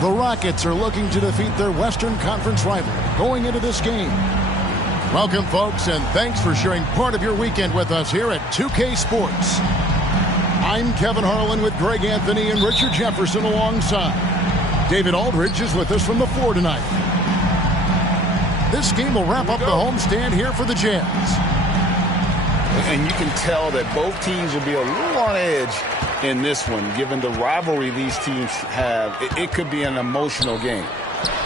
The Rockets are looking to defeat their Western Conference rival going into this game. Welcome, folks, and thanks for sharing part of your weekend with us here at 2K Sports. I'm Kevin Harlan with Greg Anthony and Richard Jefferson alongside. David Aldridge is with us from the floor tonight. This game will wrap up the homestand here for the Jazz. And you can tell that both teams will be a little on edge in this one, given the rivalry these teams have. It could be an emotional game.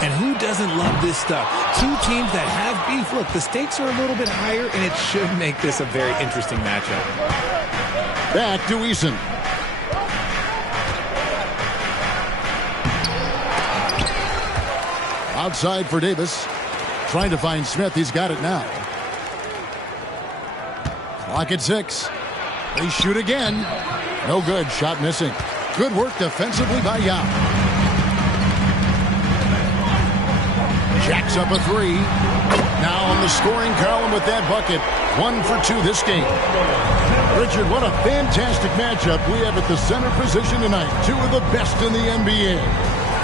And who doesn't love this stuff? Two teams that have beef. Look, the stakes are a little bit higher, and it should make this a very interesting matchup. Back to Eason. Outside for Davis. Trying to find Smith. He's got it now. Clock at 6. They shoot again. No good. Shot missing. Good work defensively by Yao. Jacks up a 3. Now on the scoring column with that bucket. 1 for 2 this game. Richard, what a fantastic matchup we have at the center position tonight. Two of the best in the NBA.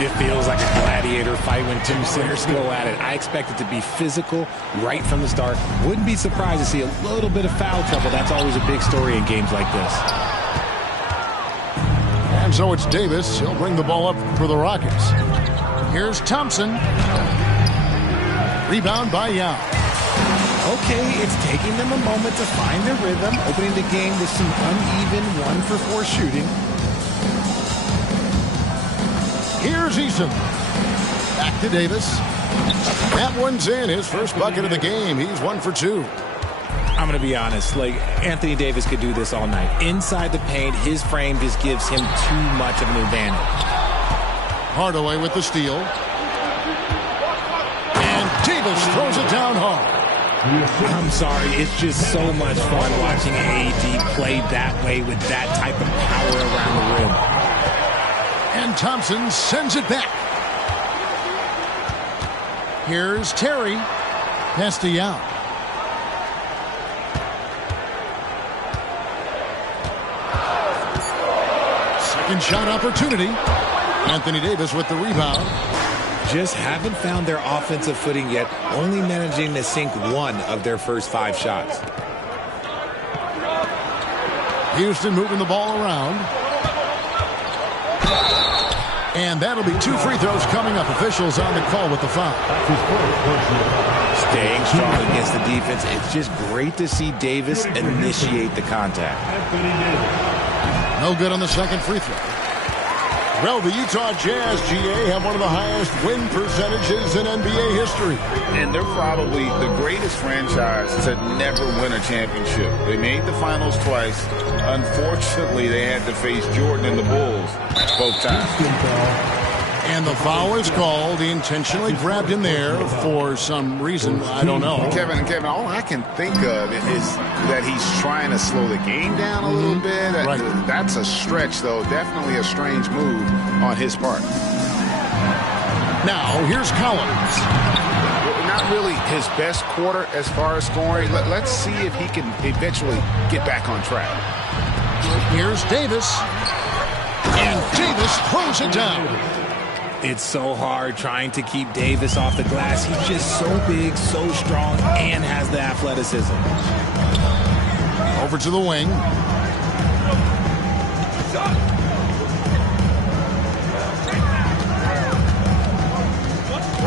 It feels like a gladiator fight when two centers go at it. I expect it to be physical right from the start. Wouldn't be surprised to see a little bit of foul trouble. That's always a big story in games like this. And so it's Davis. He'll bring the ball up for the Rockets. Here's Thompson. Rebound by Yao. Okay, it's taking them a moment to find their rhythm, opening the game with some uneven 1-for-4 shooting. Here's Eason. Back to Davis. That one's in. His first bucket of the game. He's 1 for 2. I'm going to be honest. Like, Anthony Davis could do this all night. Inside the paint, his frame just gives him too much of an advantage. Hardaway with the steal. And Davis throws it down hard. I'm sorry. It's just so much fun watching AD play that way with that type of power around the rim. And Thompson sends it back. Here's Terry. Pass to Yao. Second shot opportunity. Anthony Davis with the rebound. Just haven't found their offensive footing yet, only managing to sink 1 of their first 5 shots. Houston moving the ball around. And that'll be 2 free throws coming up. Officials on the call with the foul. Staying strong against the defense. It's just great to see Davis initiate the contact. No good on the second free throw. Well, the Utah Jazz, GA, have one of the highest win percentages in NBA history. And they're probably the greatest franchise to never win a championship. They made the finals twice. Unfortunately, they had to face Jordan and the Bulls both times. And the foul is called. He intentionally grabbed him there for some reason. I don't know. Kevin, all I can think of is that he's trying to slow the game down a little bit. Right. That's a stretch, though. Definitely a strange move on his part. Now, here's Collins. Not really his best quarter as far as scoring. Let's see if he can eventually get back on track. Here's Davis. And Davis throws it down. It's so hard trying to keep Davis off the glass. He's just so big, so strong, and has the athleticism. Over to the wing.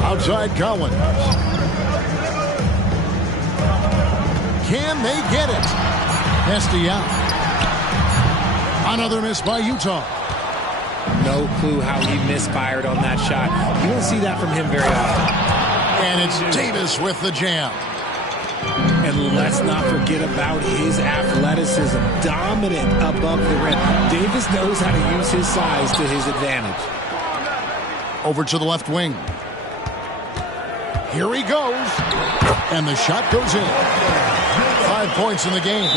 Outside Collins. Can they get it? Yao. Another miss by Utah. No clue how he misfired on that shot. You don't see that from him very often. And it's Davis with the jam. And let's not forget about his athleticism. Dominant above the rim. Davis knows how to use his size to his advantage. Over to the left wing. Here he goes. And the shot goes in. 5 points in the game.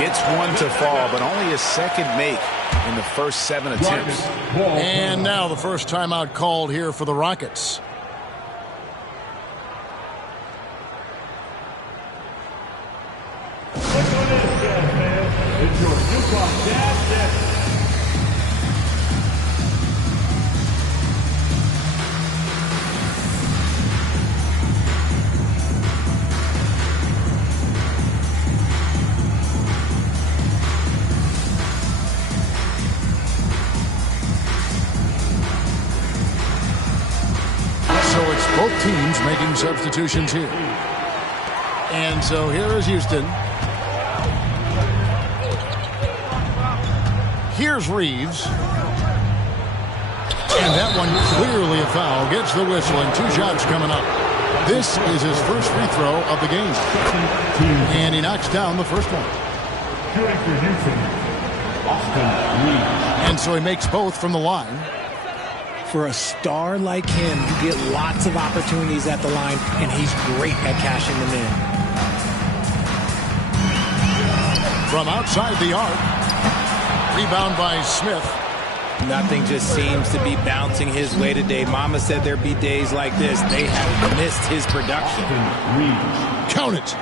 Gets one to fall, but only his second make in the first 7 attempts. And now the first timeout called here for the Rockets. It's your Utah Jazz. Both teams making substitutions here. And so here is Houston. Here's Reeves. And that one clearly a foul. Gets the whistle and 2 shots coming up. This is his first free throw of the game. And he knocks down the first one. Shooting for Houston, Austin Reeves. And so he makes both from the line. For a star like him, you get lots of opportunities at the line, and he's great at cashing them in. From outside the arc. Rebound by Smith. Nothing just seems to be bouncing his way today. Mama said there'd be days like this. They have missed his production. Count it.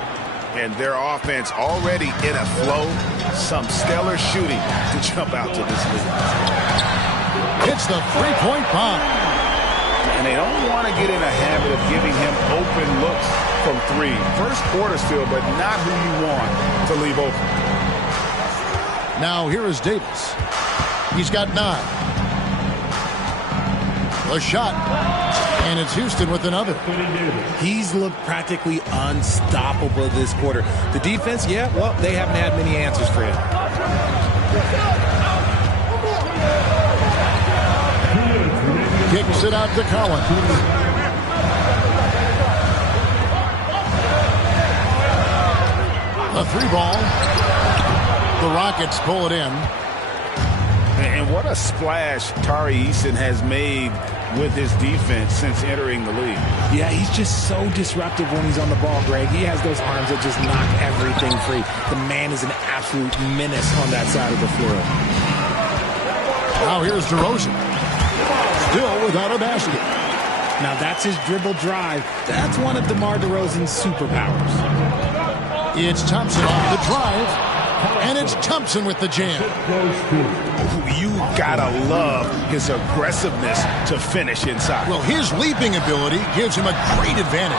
And their offense already in a flow. Some stellar shooting to jump out to this lead. Hits the three-point bomb. And they don't want to get in a habit of giving him open looks from 3. First quarter still, but not who you want to leave open. Now here is Davis. He's got 9. A shot. And it's Houston with another. He's looked practically unstoppable this quarter. The defense, yeah, well, they haven't had many answers for him. Kicks it out to Collins. A 3-ball. The Rockets pull it in. And what a splash Tari Eason has made with his defense since entering the league. Yeah, he's just so disruptive when he's on the ball, Greg. He has those arms that just knock everything free. The man is an absolute menace on that side of the floor. Now here's DeRozan. Still without a basket. Now that's his dribble drive. That's one of DeMar DeRozan's superpowers. It's Thompson off the drive. And it's Thompson with the jam. You gotta love his aggressiveness to finish inside. Well, his leaping ability gives him a great advantage.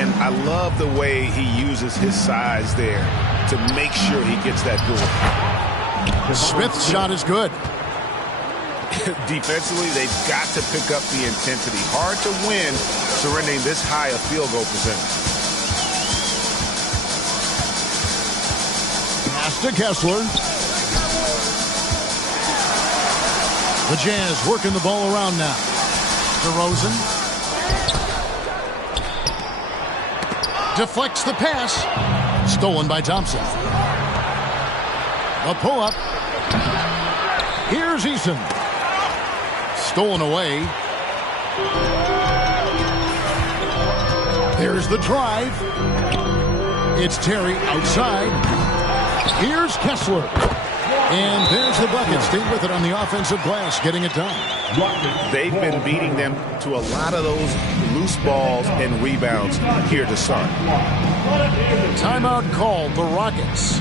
And I love the way he uses his size there to make sure he gets that good. Smith's shot is good. Defensively, they've got to pick up the intensity. Hard to win surrendering this high a field goal percentage. Pass to Kessler. The Jazz working the ball around now. DeRozan. Deflects the pass. Stolen by Thompson. A pull-up. Here's Eason. Stolen away. There's the drive. It's Terry outside. Here's Kessler. And there's the bucket. Stay with it on the offensive glass, getting it done. They've been beating them to a lot of those loose balls and rebounds here to start. Timeout called, the Rockets.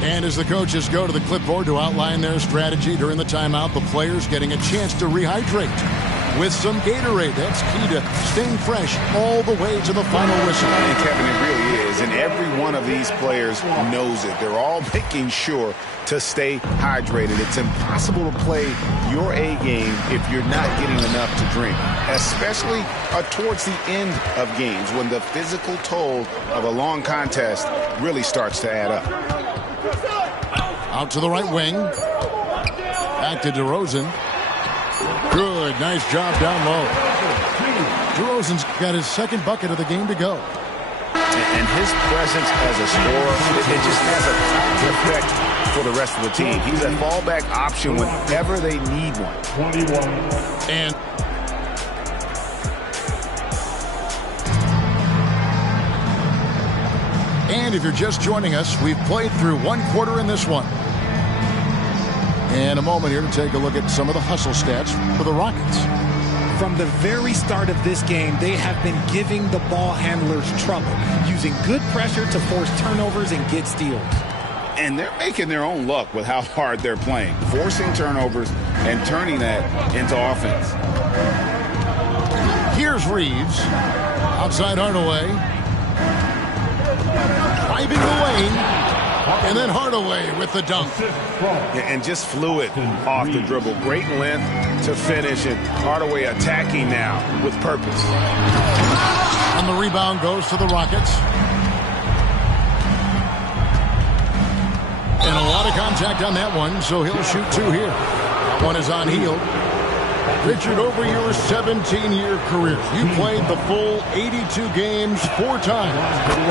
And as the coaches go to the clipboard to outline their strategy during the timeout, the players getting a chance to rehydrate with some Gatorade. That's key to staying fresh all the way to the final whistle. And Kevin, it really is. And every one of these players knows it. They're all making sure to stay hydrated. It's impossible to play your A game if you're not getting enough to drink, especially towards the end of games when the physical toll of a long contest really starts to add up. Out to the right wing. Back to DeRozan. Good, nice job down low. DeRozan's got his second bucket of the game to go. And his presence as a scorer, it just has a positive effect for the rest of the team. He's a fallback option whenever they need one. 21. And if you're just joining us, we've played through one quarter in this one. And a moment here to take a look at some of the hustle stats for the Rockets. From the very start of this game, they have been giving the ball handlers trouble, using good pressure to force turnovers and get steals. And they're making their own luck with how hard they're playing, forcing turnovers and turning that into offense. Here's Reeves. Outside Hardaway. Driving the lane. And then Hardaway with the dunk. And just fluid off the dribble. Great length to finish it. Hardaway attacking now with purpose. And the rebound goes to the Rockets. And a lot of contact on that one, so he'll shoot 2 here. That one is on Hield. Richard, over your 17-year career, you played the full 82 games 4 times.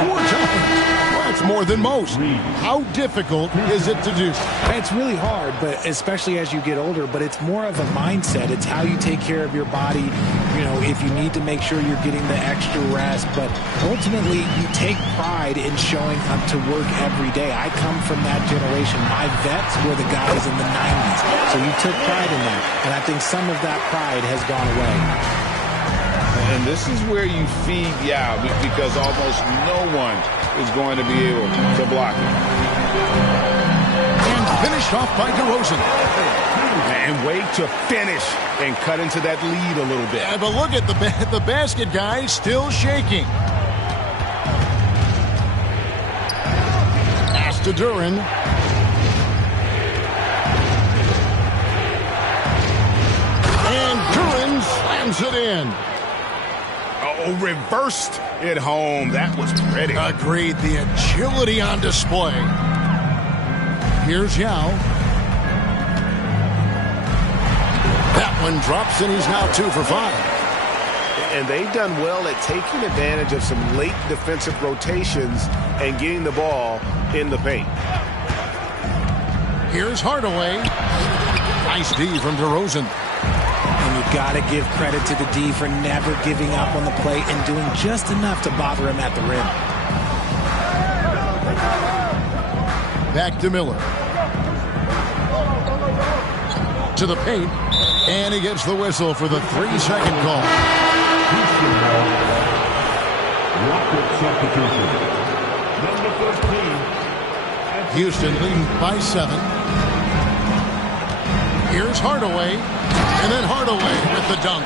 4 times. That's more than most. How difficult is it to do? It's really hard, but especially as you get older, but it's more of a mindset. It's how you take care of your body. You know, if you need to make sure you're getting the extra rest, but ultimately you take pride in showing up to work every day. I come from that generation. My vets were the guys in the 90s, so you took pride in that, and I think some of that pride has gone away. And this is where you feed Yao, because almost no one is going to be able to block it. And finished off by DeRozan. And way to finish and cut into that lead a little bit. But look at the basket guy still shaking. Pass to Duren. And Duren slams it in. Oh, reversed it home. That was pretty. Agreed. The agility on display. Here's Yao. That one drops, and he's now 2 for 5. And they've done well at taking advantage of some late defensive rotations and getting the ball in the paint. Here's Hardaway. Nice D from DeRozan. And you've got to give credit to the D for never giving up on the plate and doing just enough to bother him at the rim. Back to Miller. To the paint. And he gets the whistle for the 3-second call. Houston leading by 7. Here's Hardaway. And then Hardaway with the dunk.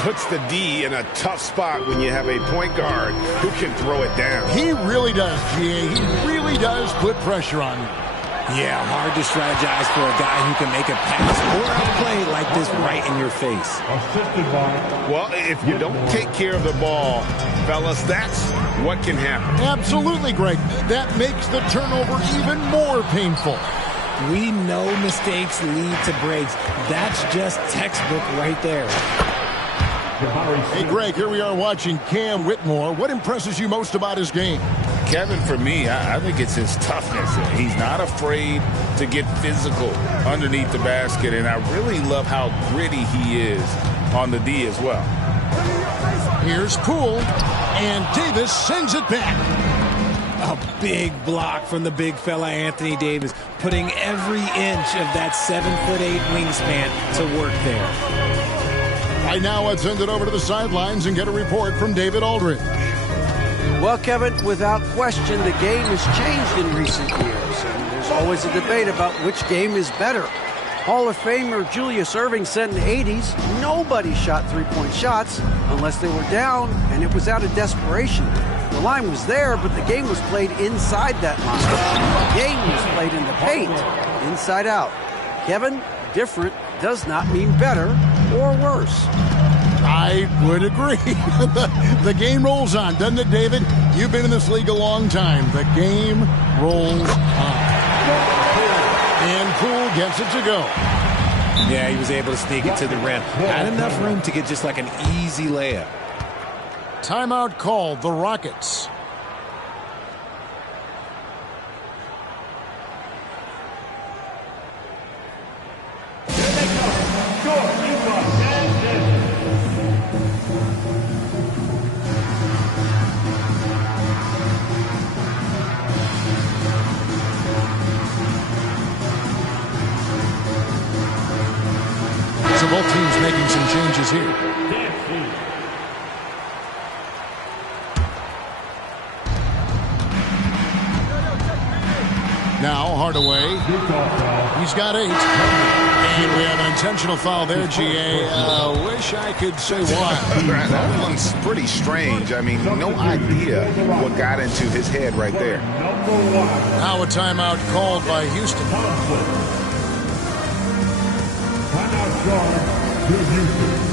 Puts the D in a tough spot when you have a point guard who can throw it down. He really does, G.A. He really does put pressure on you. Yeah, hard to strategize for a guy who can make a pass or a play like this right in your face. Well, if you don't take care of the ball, fellas, that's what can happen. Absolutely, Greg. That makes the turnover even more painful. We know mistakes lead to breaks. That's just textbook right there. Hey, Greg, here we are watching Cam Whitmore. What impresses you most about his game? Kevin, for me, I think it's his toughness. He's not afraid to get physical underneath the basket, and I really love how gritty he is on the D as well. Here's Poole, and Davis sends it back. A big block from the big fella Anthony Davis, putting every inch of that 7'8" wingspan to work there. Right now, let's send it over to the sidelines and get a report from David Aldridge. Well, Kevin, without question, the game has changed in recent years, and there's always a debate about which game is better. Hall of Famer Julius Erving said in the 80s, nobody shot three-point shots unless they were down, and it was out of desperation. The line was there, but the game was played inside that line. The game was played in the paint, inside out. Kevin, different does not mean better or worse. I would agree. The game rolls on, doesn't it, David? You've been in this league a long time. The game rolls on. And Poole gets it to go. Yeah, he was able to sneak it to the rim. Not enough room to get just like an easy layup. Timeout called, the Rockets. So both teams making some changes here. Now Hardaway. He's got 8. And we have an intentional foul there, GA. Wish I could say why. That one's pretty strange. I mean, no idea what got into his head right there. Now a timeout called by Houston. Timeout guard to Houston.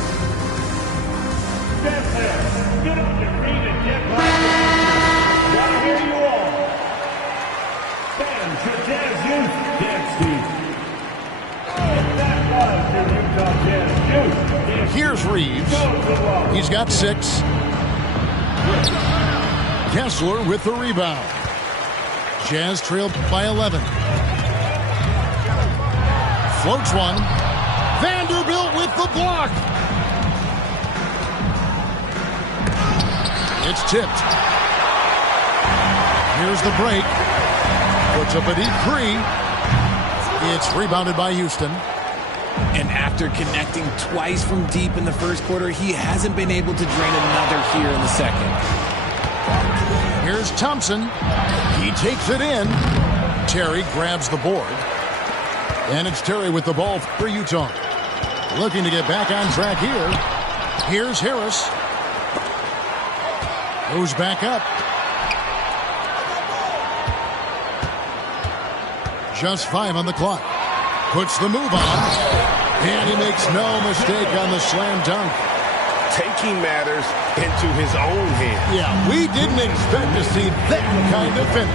Stand there. Get up your feet and get right. Gotta hear you all. Stand for Jazz Youth Dance Team. And that was your Utah Jazz Youth. Here's Reeves. He's got 6. Kessler with the rebound. Jazz trailed by 11. Floats one. Vanderbilt with the block. It's tipped. Here's the break. Puts up a deep 3. It's rebounded by Houston. And after connecting twice from deep in the first quarter, he hasn't been able to drain another here in the second. Here's Thompson. He takes it in. Terry grabs the board. And it's Terry with the ball for Utah. Looking to get back on track here. Here's Harris. Goes back up. Just 5 on the clock. Puts the move on. And he makes no mistake on the slam dunk. Taking matters into his own hands. Yeah, we didn't expect to see that kind of finish.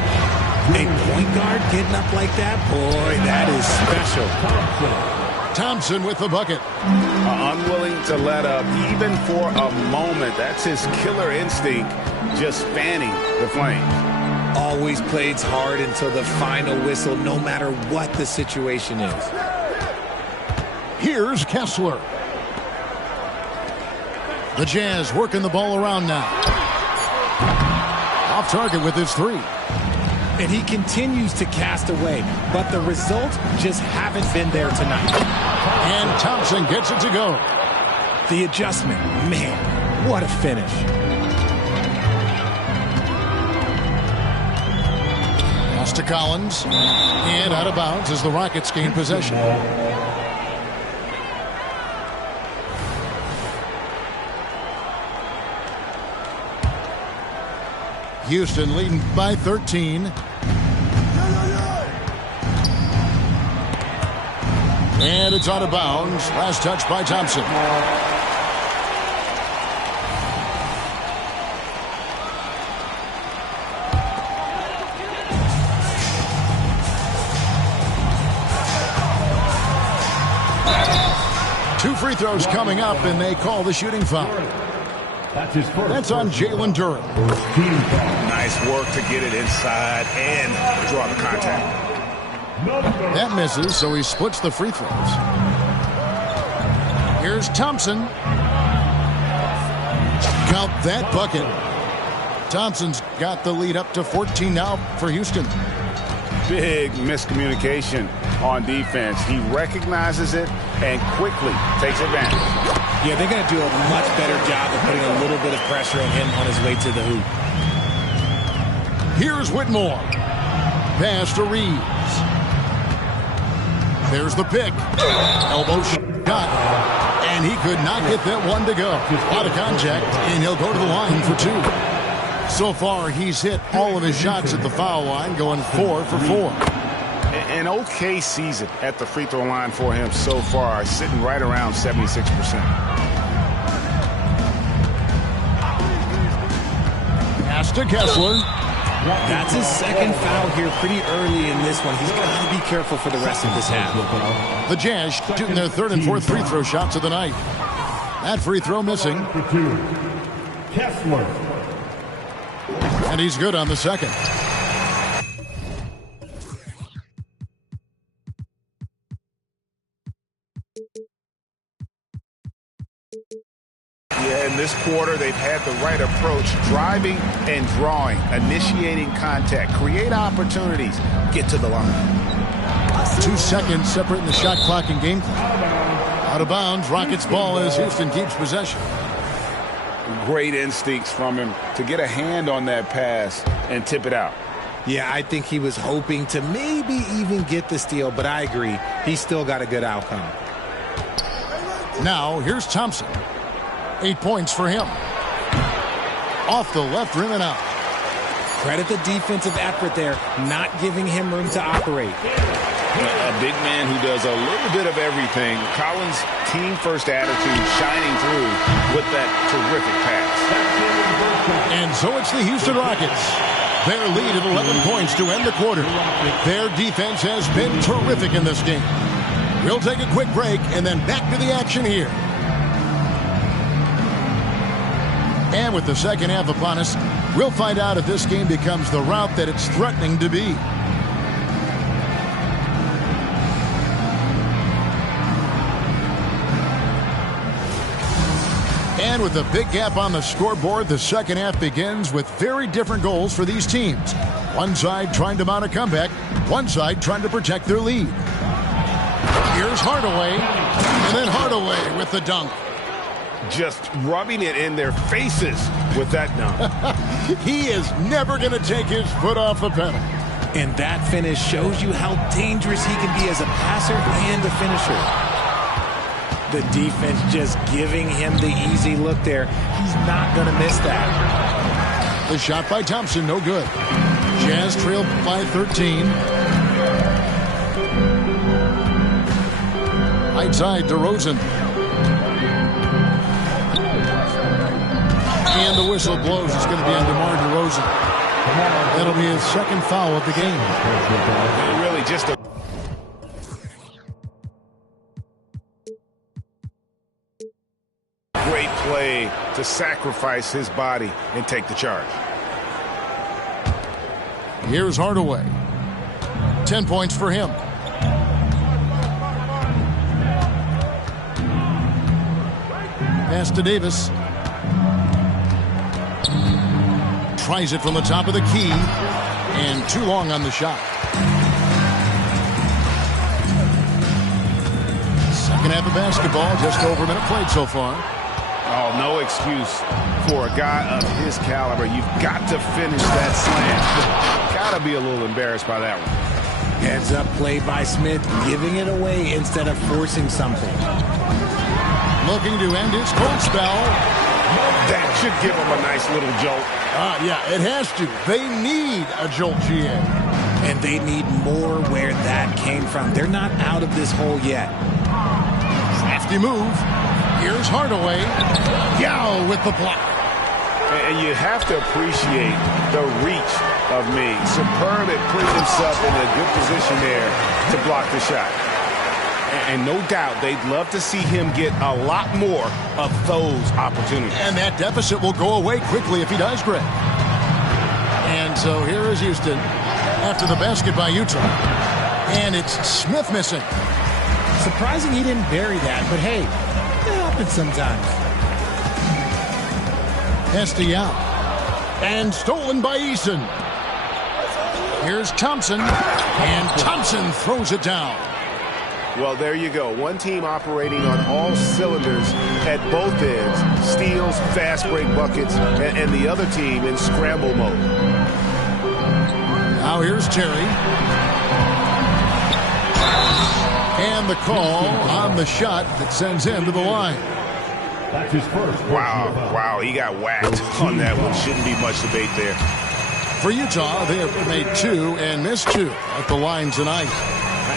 A point guard getting up like that, boy, that is special. Thompson with the bucket. Unwilling to let up even for a moment. That's his killer instinct, just fanning the flames. Always plays hard until the final whistle, no matter what the situation is. Here's Kessler. The Jazz working the ball around now. Off target with his 3. And he continues to cast away, but the results just haven't been there tonight. And Thompson gets it to go. The adjustment, man, what a finish. Pass to Collins. And out of bounds as the Rockets gain possession. Houston leading by 13. And it's out of bounds. Last touch by Thompson. Two free throws coming up, and they call the shooting foul. That's on Jalen Duren. Nice work to get it inside and draw the contact. That misses, so he splits the free throws. Here's Thompson. Count that bucket. Thompson's got the lead up to 14 now for Houston. Big miscommunication on defense. He recognizes it and quickly takes advantage. Yeah, they're going to do a much better job of putting a little bit of pressure on him on his way to the hoop. Here's Whitmore. Pass to Reeves. There's the pick. Elbow shot. And he could not get that one to go. Out of contact, and he'll go to the line for 2. So far, he's hit all of his shots at the foul line, going 4 for 4. An okay season at the free throw line for him so far, sitting right around 76%. Pass to Kessler. That's his second foul here pretty early in this one. He's got to be careful for the rest of this half. The Jazz shooting their 3rd and 4th free throw shots of the night. That free throw missing. Kessler. And he's good on the second. Yeah, in this quarter, they've had the right approach, driving and drawing, initiating contact, create opportunities, get to the line. 2 seconds separating the shot clock and game clock. Out of bounds, Rockets ball as Houston keeps possession. Great instincts from him to get a hand on that pass and tip it out. Yeah, I think he was hoping to maybe even get the steal, but I agree. He still got a good outcome. Now, here's Thompson. 8 points for him. Off the left rim and out. Credit the defensive effort there, not giving him room to operate. A big man who does a little bit of everything. Collins' team-first attitude shining through with that terrific pass. And so it's the Houston Rockets. Their lead at 11 points to end the quarter. Their defense has been terrific in this game. We'll take a quick break and then back to the action here. And with the second half upon us, we'll find out if this game becomes the route that it's threatening to be. And with a big gap on the scoreboard, the second half begins with very different goals for these teams. One side trying to mount a comeback, one side trying to protect their lead. Here's Hardaway, and then Hardaway with the dunk. Just rubbing it in their faces with that dunk. He is never going to take his foot off the pedal. And that finish shows you how dangerous he can be as a passer and a finisher. The defense just giving him the easy look there. He's not going to miss that. The shot by Thompson, no good. Jazz trail by 13. Right side, DeRozan. And the whistle blows. It's going to be on DeMar DeRozan. That'll be his second foul of the game. And really just a great play to sacrifice his body and take the charge. Here's Hardaway. 10 points for him. Pass to Davis. Tries it from the top of the key. And too long on the shot. Second half of basketball. Just over a minute played so far. Oh, no excuse for a guy of his caliber. You've got to finish that slam. Got to be a little embarrassed by that one. Heads up play by Smith, giving it away instead of forcing something. Looking to end his cold spell. That should give him a nice little jolt. Yeah, it has to. They need a jolt, GA. And they need more where that came from. They're not out of this hole yet. Crafty move. Here's Hardaway. Yao with the block. And you have to appreciate the reach of Ming. Superb at putting himself in a good position there to block the shot. And no doubt they'd love to see him get a lot more of those opportunities. And that deficit will go away quickly if he does, Greg. And so here is Houston after the basket by Utah. And it's Smith missing. Surprising he didn't bury that, but hey, it happens sometimes. Yao. And stolen by Eason. Here's Thompson. And Thompson throws it down. Well, there you go. One team operating on all cylinders at both ends. Steals, fast break buckets, and the other team in scramble mode. Now here's Terry. And the call on the shot that sends him to the line. That's his first. Wow, he got whacked on that one. Shouldn't be much debate there. For Utah, they have made 2 and missed 2 at the line tonight.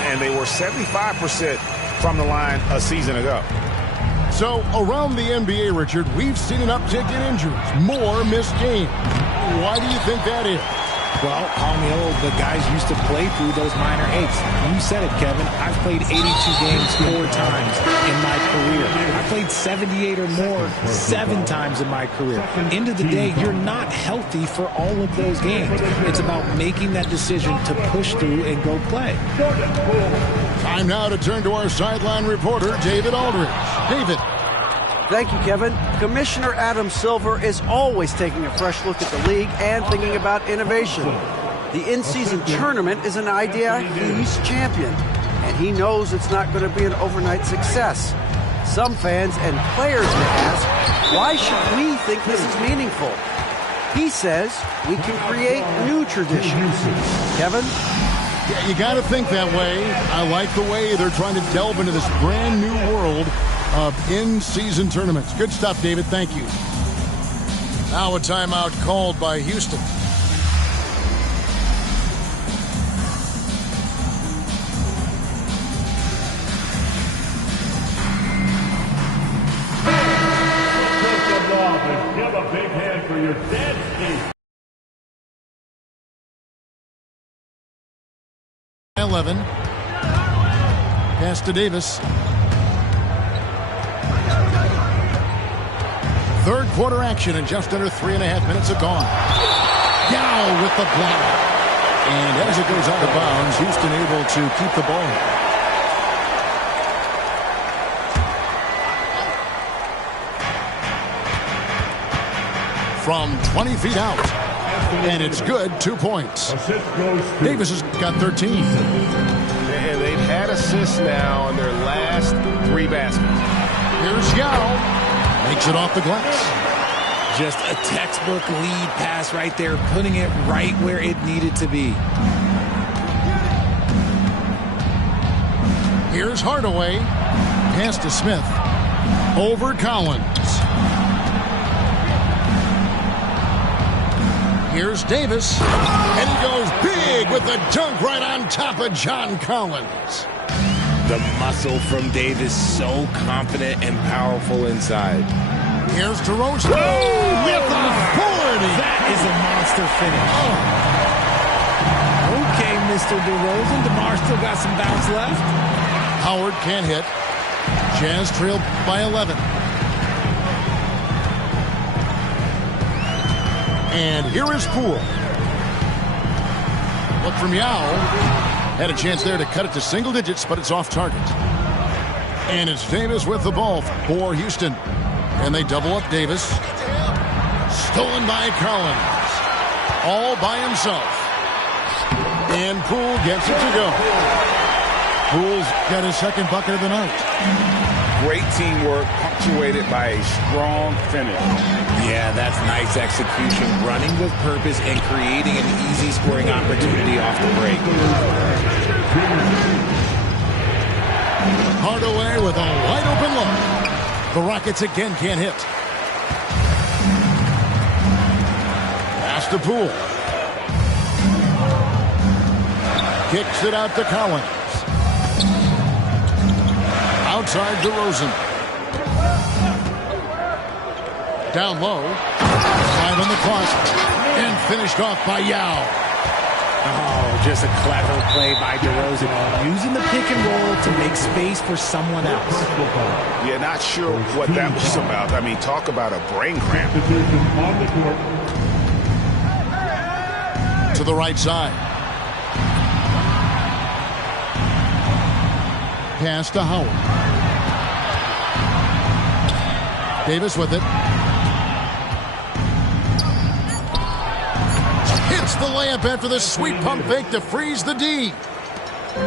And they were 75% from the line a season ago. So around the NBA, Richard, we've seen an uptick in injuries, more missed games. Why do you think that is? Well, call me old, but guys used to play through those minor aches. You said it, Kevin. I've played 82 games 4 times in my career. I played 78 or more 7 times in my career. End of the day, you're not healthy for all of those games. It's about making that decision to push through and go play. Time now to turn to our sideline reporter, David Aldridge. David. Thank you, Kevin. Commissioner Adam Silver is always taking a fresh look at the league and thinking about innovation. The in-season tournament is an idea he's championed, and he knows it's not going to be an overnight success. Some fans and players may ask, why should we think this is meaningful? He says we can create new traditions. Kevin? Yeah, you got to think that way. I like the way they're trying to delve into this brand new world of in-season tournaments. Good stuff, David. Thank you. Now a timeout called by Houston. Give a big hand for your dead Steve. 11. Pass to Davis. Third quarter action and just under 3.5 minutes are gone. Yao with the block. And as it goes out of bounds, Houston able to keep the ball. From 20 feet out. And it's good, 2 points. Davis has got 13. And they've had assists now on their last 3 baskets. Here's Yao. Makes it off the glass. Just a textbook lead pass right there, putting it right where it needed to be. Here's Hardaway. Pass to Smith. Over Collins. Here's Davis. And he goes big with the dunk right on top of John Collins. The muscle from Davis, so confident and powerful inside. Here's DeRozan. Oh, with authority. That is a monster finish. Okay, Mr. DeRozan. DeMar still got some bounce left. Howard can't hit. Jazz trailed by 11. And here is Poole. Look from Yao. Had a chance there to cut it to single digits, but it's off target. And it's Davis with the ball for Houston. And they double up Davis. Stolen by Collins. All by himself. And Poole gets it to go. Poole's got his second bucket of the night. Great teamwork, punctuated by a strong finish. Yeah, that's nice execution, running with purpose and creating an easy scoring opportunity off the break. Hardaway with a wide open look. The Rockets again can't hit. Pass to Poole. Kicks it out to Collins. Outside DeRozan. Down low. 5 on the clock. And finished off by Yao. Oh, just a clever play by DeRozan, using the pick and roll to make space for someone else. Yeah, not sure what that was about. I mean, talk about a brain cramp. To the right side. Pass to Howard. Davis with it. Hits the layup after the sweet pump fake to freeze the D.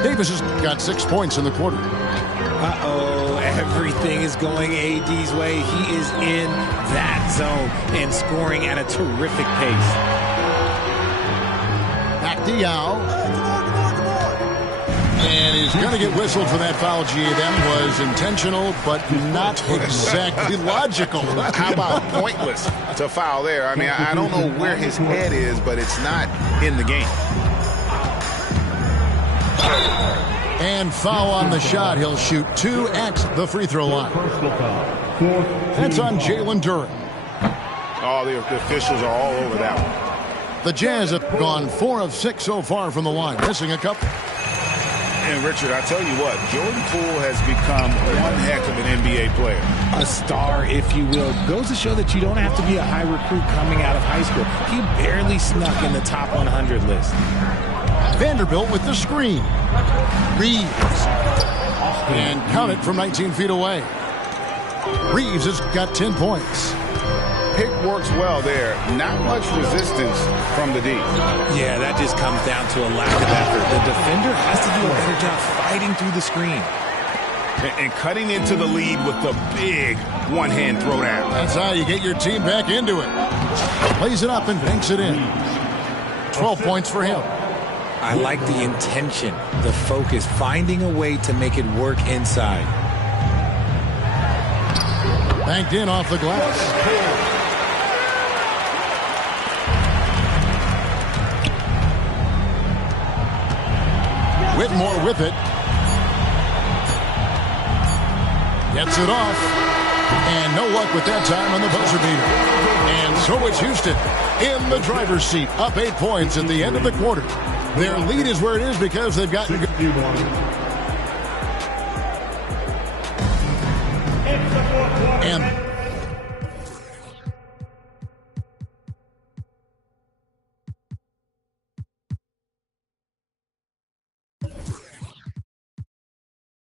Davis has got 6 points in the quarter. Uh-oh, everything is going AD's way. He is in that zone and scoring at a terrific pace. Back to Yao. And he's going to get whistled for that foul, G. That was intentional, but not exactly logical. How about pointless to foul there? I mean, I don't know where his head is, but it's not in the game. And foul on the shot. He'll shoot 2 at the free throw line. That's on Jalen Duren. Oh, the officials are all over that one. The Jazz have gone 4 of 6 so far from the line, missing a couple. And Richard, I tell you what, Jordan Poole has become one heck of an NBA player. A star, if you will. Goes to show that you don't have to be a high recruit coming out of high school. He barely snuck in the top 100 list. Vanderbilt with the screen. Reeves. And count it from 19 feet away. Reeves has got 10 points. Pick works well there. Not much resistance from the D. Yeah, that just comes down to a lack of effort. The defender has to do a better job fighting through the screen. And cutting into the lead with the big one-hand throwdown. That's how you get your team back into it. Lays it up and banks it in. 12 points for him. I like the intention, the focus, finding a way to make it work inside. Banked in off the glass. Whitmore with it. Gets it off. And no luck with that time on the buzzer beater. And so it's Houston in the driver's seat, up 8 points at the end of the quarter. Their lead is where it is because they've gotten good. And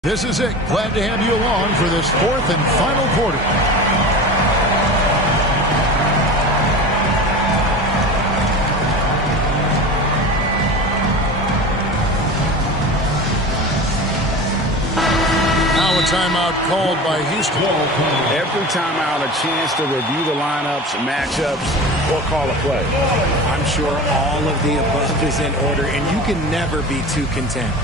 this is it. Glad to have you along for this fourth and final quarter. Now a timeout called by Houston. Every timeout, a chance to review the lineups, matchups, or call a play. I'm sure all of the above is in order, and you can never be too content.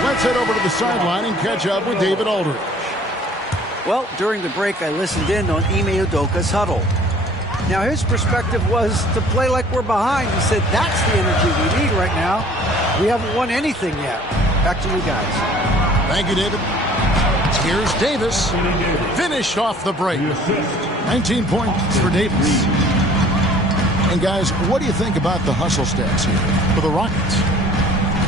Let's head over to the sideline and catch up with David Aldridge. Well, during the break, I listened in on Ime Udoka's huddle. Now, his perspective was to play like we're behind. He said, that's the energy we need right now. We haven't won anything yet. Back to you guys. Thank you, David. Here's Davis. Finished off the break. 19 points for Davis. And, guys, what do you think about the hustle stats here for the Rockets?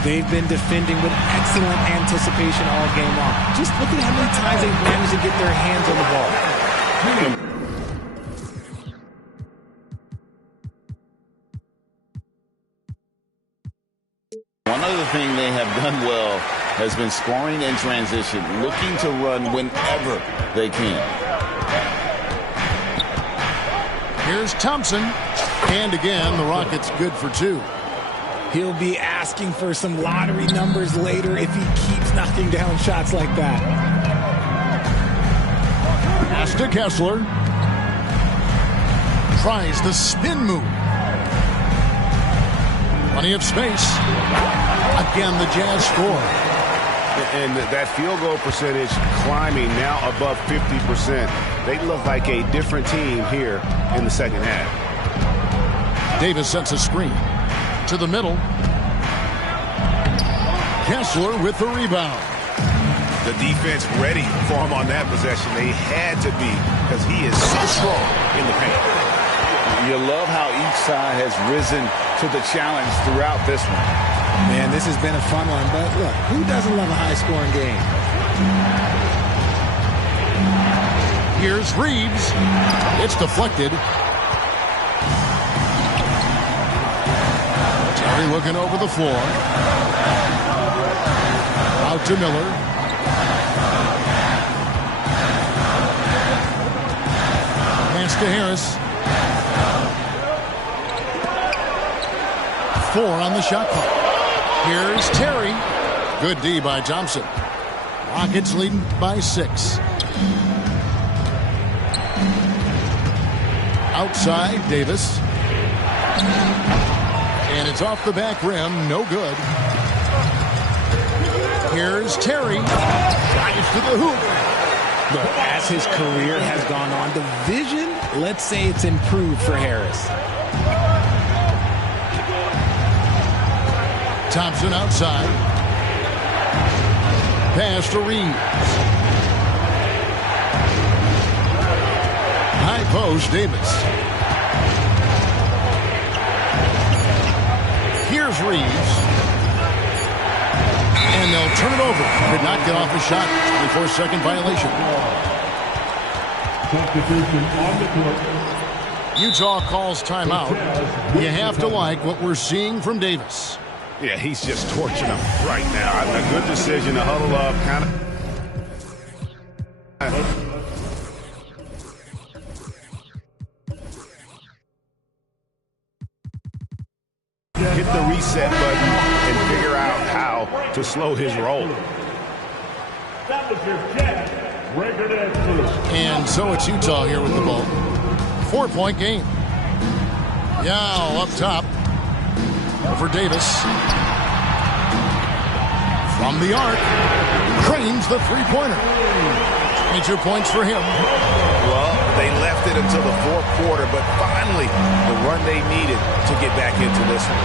They've been defending with excellent anticipation all game long. Just look at how many times they've managed to get their hands on the ball. One other thing they have done well has been scoring in transition, looking to run whenever they can. Here's Thompson. And again, the Rockets good for two. He'll be asking for some lottery numbers later if he keeps knocking down shots like that. Pass to Kessler. Tries the spin move. Plenty of space. Again, the Jazz score. And that field goal percentage climbing now above 50%. They look like a different team here in the second half. Davis sets a screen. To the middle. Kessler with the rebound. The defense ready for him on that possession. They had to be because he is so strong in the paint. You love how each side has risen to the challenge throughout this one. Man, this has been a fun one, but look, who doesn't love a high-scoring game? Here's Reeves. It's deflected. Terry looking over the floor. Out to Miller. Pass to Harris. 4 on the shot clock. Here's Terry. Good D by Thompson. Rockets leading by 6. Outside, Davis. And it's off the back rim. No good. Here's Terry. Drives to the hoop. Look, as his career has gone on, the vision, let's say it's improved for Harris. Thompson outside. Pass to Reeves. High post, Davis. Here's Reeves. And they'll turn it over. Could not get off a shot. 24-second violation. Utah calls timeout. You have to like what we're seeing from Davis. Yeah, he's just torching them right now. A good decision to huddle up, kind of. hit the reset button and figure out how to slow his roll. That was your Jets record at first. And so it's Utah here with the ball. 4-point game. Yao up top for Davis. From the arc, cranes the three-pointer. 22 points for him. Well, they left it until the fourth quarter, but finally the run they needed to get back into this one.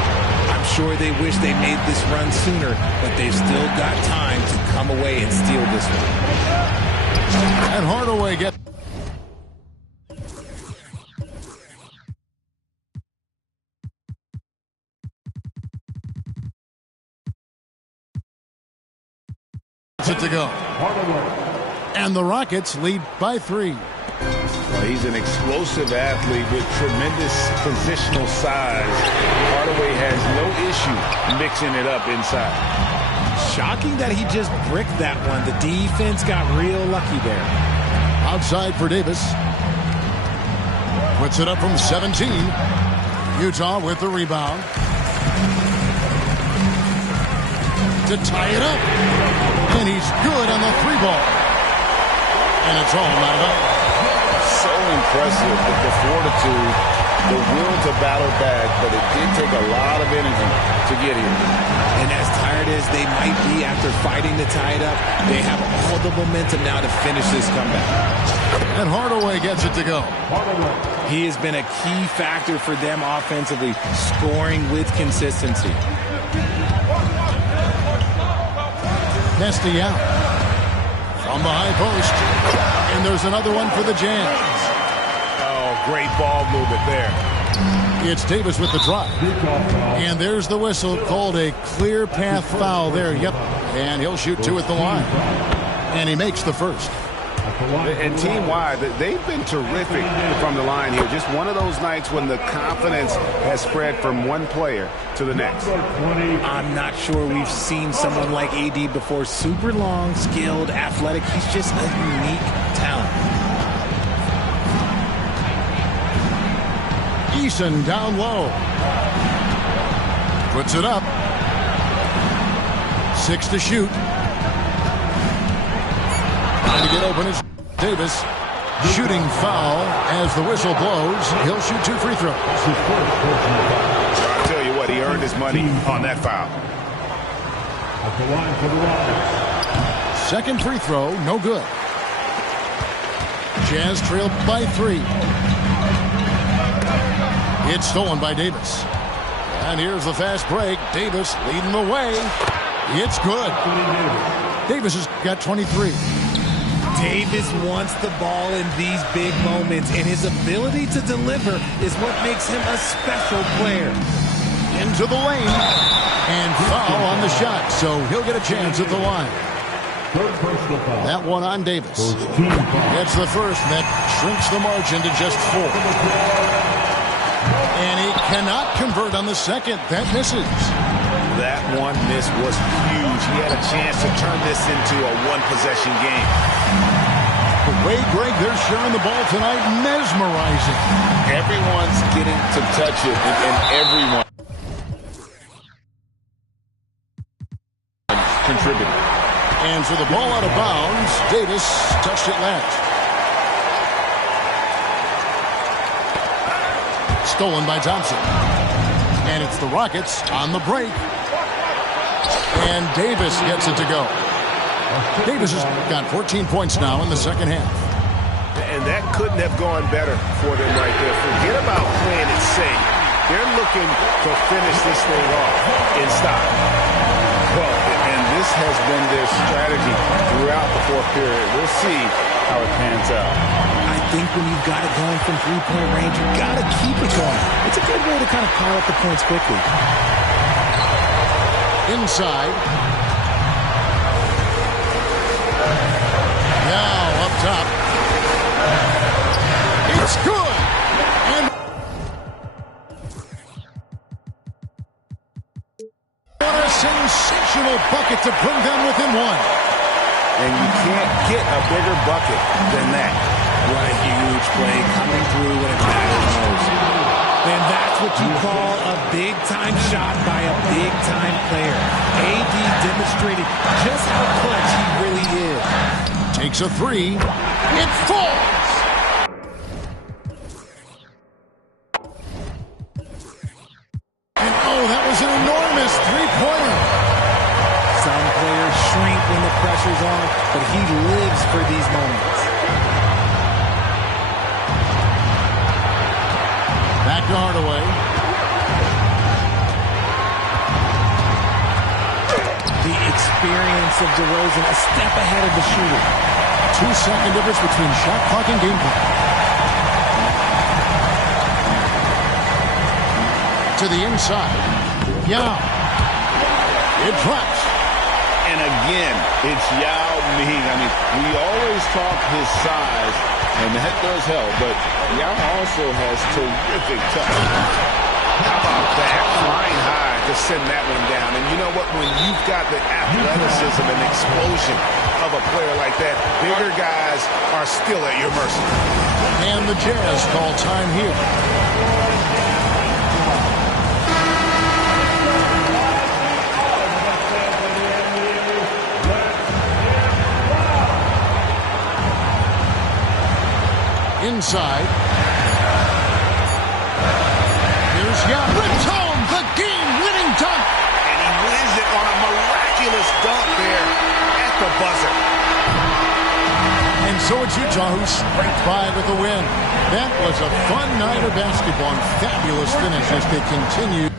I'm sure they wish they made this run sooner, but they've still got time to come away and steal this one. And Hardaway gets it to go. And the Rockets lead by 3. Well, he's an explosive athlete with tremendous positional size. Hardaway has no issue mixing it up inside. Shocking that he just bricked that one. The defense got real lucky there. Outside for Davis. Puts it up from 17. Utah with the rebound. To tie it up. And he's good on the 3-ball. And it's all not out. So impressive with the fortitude, the will to battle back, but it did take a lot of energy to get here. And as tired as they might be after fighting to tie it up, they have all the momentum now to finish this comeback. And Hardaway gets it to go. He has been a key factor for them offensively, scoring with consistency. Nesty out. From the high post. And there's another one for the Jazz. Oh, great ball movement there. It's Davis with the drive. And there's the whistle called a clear path foul there. Yep. And he'll shoot 2 at the line. And he makes the first. And team-wide, they've been terrific from the line here. Just one of those nights when the confidence has spread from one player to the next. I'm not sure we've seen someone like AD before. Super long, skilled, athletic. He's just a unique talent. Eason down low. Puts it up. 6 to shoot. Trying to get open is Davis. Shooting foul as the whistle blows. He'll shoot 2 free throws. I'll tell you what, he earned his money on that foul. At the line for the Rockets. Second free throw, no good. Jazz trailed by 3. It's stolen by Davis. And here's the fast break. Davis leading the way. It's good. Davis has got 23. Davis wants the ball in these big moments, and his ability to deliver is what makes him a special player. Into the lane. And foul on the shot, so he'll get a chance at the line. That one on Davis. That's the first, and that shrinks the margin to just 4. And he cannot convert on the second. That misses. That one miss was huge. He had a chance to turn this into a one-possession game. The way, Greg, they're sharing the ball tonight, mesmerizing. Everyone's getting to touch it, and everyone contributing. And for the ball out of bounds, Davis touched it last. Stolen by Thompson. And it's the Rockets on the break. And Davis gets it to go. Davis has got 14 points now in the second half. And that couldn't have gone better for them right there. Forget about playing it safe. They're looking to finish this thing off in style. Well, and this has been their strategy throughout the fourth period. We'll see how it pans out. I think when you've got it going from 3-point range, you've got to keep it going. It's a good way to kind of pile up the points quickly. Inside. Now up top. It's good. And what a sensational bucket to bring them within 1. And you can't get a bigger bucket than that. What a huge play coming through when it matters most. And that's what you call a big-time shot big-time player. AD demonstrated just how clutch he really is. Takes a three. It falls. And oh, that was an enormous three-pointer. Some players shrink when the pressure's on, but he lives for these moments. Back to Hardaway. The experience of DeRozan a step ahead of the shooter. 2-second difference between shot clock and game clock. To the inside. Yao. It drops. And again, it's Yao Ming. I mean, we always talk his size, and that does help, but Yao also has terrific touch. How about that? Flying high to send that one down. And you know what? When you've got the athleticism and explosion of a player like that, bigger guys are still at your mercy. And the Jazz call time here. Inside. Here's Yao. Rips home the game-winning dunk. And he wins it on a miraculous dunk there at the buzzer. And so it's Utah who scraped by with the win. That was a fun night of basketball and fabulous finish as they continue.